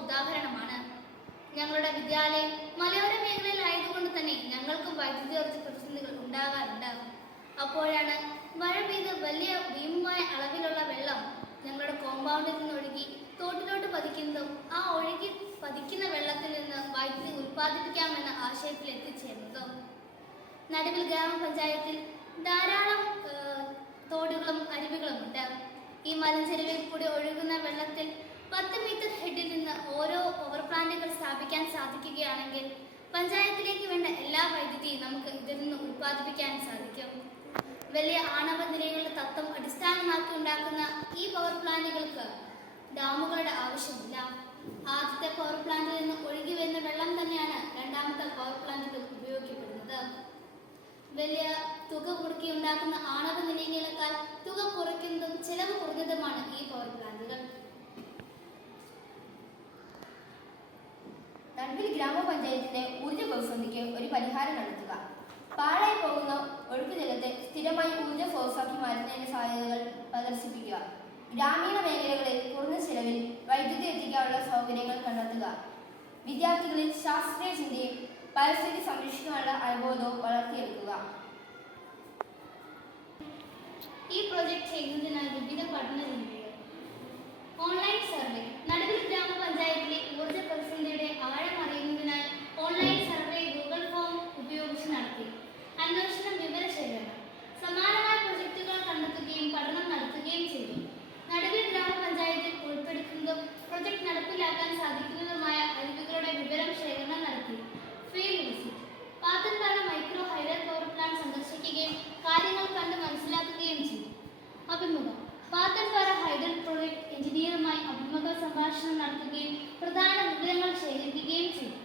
ഉദാഹരണമാണ്. ഞങ്ങളുടെ വിദ്യാലയം മലയോര മേഖലയിലായതുകൊണ്ട് തന്നെ ഞങ്ങൾക്കും വൈദ്യുതിയോർജ്ജ പ്രതിസന്ധികൾ ഉണ്ടാകാറുണ്ട്. അപ്പോഴാണ് മഴ പെയ്ത് വലിയ ഭീമമായ അളവിലുള്ള വെള്ളം ഞങ്ങളുടെ കോമ്പൗണ്ടിൽ നിന്ന് ഒഴുകി തോട്ടിലോട്ട് പതിക്കുന്നതും ആ ഒഴുകി പതിക്കുന്ന വെള്ളത്തിൽ നിന്ന് വൈദ്യുതി ഉൽപ്പാദിപ്പിക്കാമെന്ന ആശയത്തിൽ എത്തിച്ചേർന്നതും. നടുവിൽ ഗ്രാമപഞ്ചായത്തിൽ ധാരാളം തോടുകളും അരുവികളും ഉണ്ട്. ഈ മലഞ്ചെരുവിൽ കൂടി ഒഴുകുന്ന വെള്ളത്തിൽ 10 മീറ്റർ ഹെഡിൽ നിന്ന് ഓരോ പവർ പ്ലാന്റുകൾ സ്ഥാപിക്കാൻ സാധിക്കുകയാണെങ്കിൽ പഞ്ചായത്തിലേക്ക് വേണ്ട എല്ലാ വൈദ്യുതിയും നമുക്ക് ഇതിൽ നിന്ന് ഉൽപ്പാദിപ്പിക്കാൻ സാധിക്കും. വലിയ ആണവ നിലയങ്ങളുടെ തത്വം അടിസ്ഥാനമാക്കി ഉണ്ടാക്കുന്ന ഈ പവർ പ്ലാന്റുകൾക്ക് ഡാമുകളുടെ ആവശ്യമില്ല. ആദ്യത്തെ പവർ പ്ലാന്റിൽ നിന്ന് ഒഴുകി വരുന്ന വെള്ളം തന്നെയാണ് രണ്ടാമത്തെ പവർ പ്ലാന്റുകൾ ഉപയോഗിക്കപ്പെടുന്നത്. വലിയ തുക മുടക്കി ഉണ്ടാക്കുന്ന ആണവ നിലയങ്ങളെക്കാൾ തുക കുറയ്ക്കുന്നതും ചെലവ് കുറഞ്ഞതുമാണ് ഈ പവർ പ്ലാന്റുകൾ. നടുവിൽ ഗ്രാമപഞ്ചായത്തിന്റെ ഊർജ്ജ പ്രതിസന്ധിക്ക് ഒരു പരിഹാരം കണ്ടെത്തുക. പാഴായി പോകുന്ന ഒഴുക്കുജലത്തെ സ്ഥിരമായി ഊർജ്ജ സ്രോതസ്സാക്കി മാറ്റുന്നതിന്റെ സാധ്യതകൾ പ്രദർശിപ്പിക്കുക. ഗ്രാമീണ മേഖലകളിൽ കുറഞ്ഞ ചെലവിൽ വൈദ്യുതി എത്തിക്കാനുള്ള സൗകര്യങ്ങൾ കണ്ടെത്തുക. വിദ്യാർത്ഥികളിൽ ശാസ്ത്രീയ ചിന്തയും പരിസ്ഥിതി സംരക്ഷിക്കാനുള്ള അവബോധവും വളർത്തിയെടുക്കുക. ഈ പ്രോജക്റ്റ് ചെയ്യുന്നതിനായി വിവിധ പഠന രീതികൾ. Online survey. നടുവിൽ ഗ്രാമപഞ്ചായത്തിലെ ഊർജ്ജ പ്രതിസന്ധിയുടെ ആഴം അറിയുന്നതിനായി ഓൺലൈൻ സർവേ ഗൂഗിൾ ഫോം ഉപയോഗിച്ച് നടത്തി. അന്വേഷണം, വിവരശേഖരണം. സമാനമായ പ്രൊജക്ടുകൾ കണ്ടെത്തുകയും പഠനം നടത്തുകയും ചെയ്തു. നടുവിൽ ഗ്രാമപഞ്ചായത്തിൽ ഉൾപ്പെടുത്തുന്നതും പ്രൊജക്ട് നടപ്പിലാക്കാൻ സാധിക്കുന്നതുമായ അരുവികളുടെ വിവരം ശേഖരണം നടത്തി. Field visit. Pathanpara micro hydel power plant സന്ദർശിക്കുകയും കാര്യങ്ങൾ കണ്ട് മനസ്സിലാക്കുകയും ചെയ്തു. അഭിമുഖം. പാത്തൻപാറ ഹൈഡൽ പ്രോജക്ട് എഞ്ചിനീയറുമായി അഭിമുഖ സംഭാഷണം നടത്തുകയും പ്രധാന വിവരങ്ങൾ ശേഖരിക്കുകയും ചെയ്തു.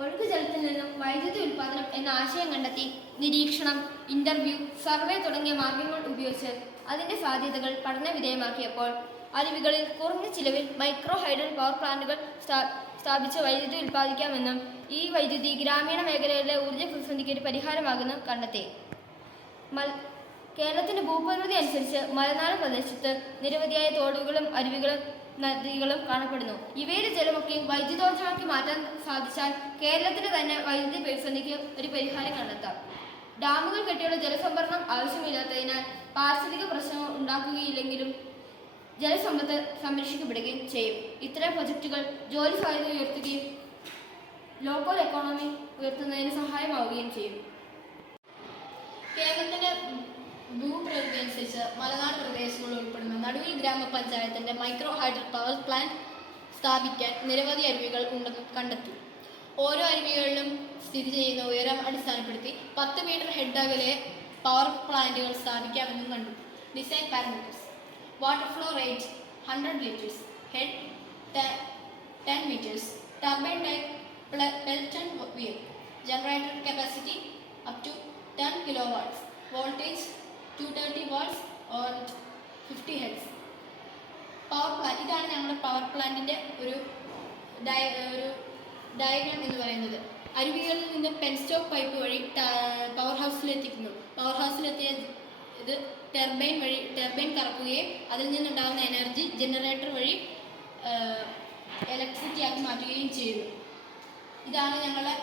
ഒഴുക്കുജലത്തിൽ നിന്നും വൈദ്യുതി ഉൽപ്പാദനം എന്ന ആശയം കണ്ടെത്തി നിരീക്ഷണം, ഇന്റർവ്യൂ, സർവേ തുടങ്ങിയ മാർഗങ്ങൾ ഉപയോഗിച്ച് അതിന്റെ സാധ്യതകൾ പഠനവിധേയമാക്കിയപ്പോൾ അരുവികളിൽ കുറഞ്ഞ ചിലവിൽ മൈക്രോ ഹൈഡൽ പവർ പ്ലാന്റുകൾ സ്ഥാപിച്ച് വൈദ്യുതി ഉൽപ്പാദിക്കാമെന്നും ഈ വൈദ്യുതി ഗ്രാമീണ മേഖലയിലെ ഊർജ്ജ പ്രതിസന്ധിക്ക് ഒരു പരിഹാരമാകുമെന്നും കണ്ടെത്തി. കേരളത്തിന്റെ ഭൂപ്രകൃതി അനുസരിച്ച് മലനാട് പ്രദേശത്ത് നിരവധിയായ തോടുകളും അരുവികളും നദികളും കാണപ്പെടുന്നു. ഇവയുടെ ജലമൊക്കെ വൈദ്യുതോർജ്ജമാക്കി മാറ്റാൻ സാധിച്ചാൽ കേരളത്തിന് തന്നെ വൈദ്യുതി പ്രതിസന്ധിക്ക് ഒരു പരിഹാരം കണ്ടെത്താം. ഡാമുകൾ കെട്ടിയുള്ള ജലസംഭരണം ആവശ്യമില്ലാത്തതിനാൽ പാരിസ്ഥിതിക പ്രശ്നങ്ങൾ ഉണ്ടാക്കുകയില്ലെങ്കിലും ജലസമ്പത്ത് സംരക്ഷിക്കപ്പെടുകയും ചെയ്യും. ഇത്തരം പ്രൊജക്റ്റുകൾ ജോലി സാധ്യത ഉയർത്തുകയും ലോക്കൽ എക്കോണമി ഉയർത്തുന്നതിന് സഹായമാവുകയും ചെയ്യും. കേരളത്തിന്റെ ഭൂപ്രകൃതി അനുസരിച്ച് മലനാട് പ്രദേശങ്ങൾ ഉൾപ്പെടുന്ന നടുവിൽ ഗ്രാമപഞ്ചായത്തിന്റെ മൈക്രോ ഹൈഡൽ പവർ പ്ലാന്റ് സ്ഥാപിക്കാൻ നിരവധി അരുവികൾ ഉണ്ടെന്ന് കണ്ടെത്തി. ഓരോ അരുവികളിലും സ്ഥിതി ചെയ്യുന്ന ഉയരം അടിസ്ഥാനപ്പെടുത്തി 10 മീറ്റർ ഹെഡ് അകലെ പവർ പ്ലാന്റുകൾ സ്ഥാപിക്കാമെന്നും കണ്ടു. Design parameters. Water flow rate 100 liters, head 10 meters, turbine type Pelton wheel, generator capacity up to 10 kilowatts, voltage 230 watts or 50 hertz. Power plant. ഇതാണ് ഞങ്ങളുടെ പവർ പ്ലാന്റിന്റെ ഒരു ഡയഗ്രാം എന്ന് പറയുന്നത്. അരുവികളിൽ നിന്ന് പെൻസ്റ്റോക്ക് പൈപ്പ് വഴി പവർ ഹൗസിലെത്തിക്കുന്നു. പവർ ഹൗസിലെത്തിയ ഇത് ടർബൈൻ കറക്കുകയും അതിൽ നിന്നുണ്ടാകുന്ന എനർജി ജനറേറ്റർ വഴി ഇലക്ട്രിസിറ്റി ആക്കി മാറ്റുകയും ചെയ്യുന്നു. ഇതാണ് ഞങ്ങളുടെ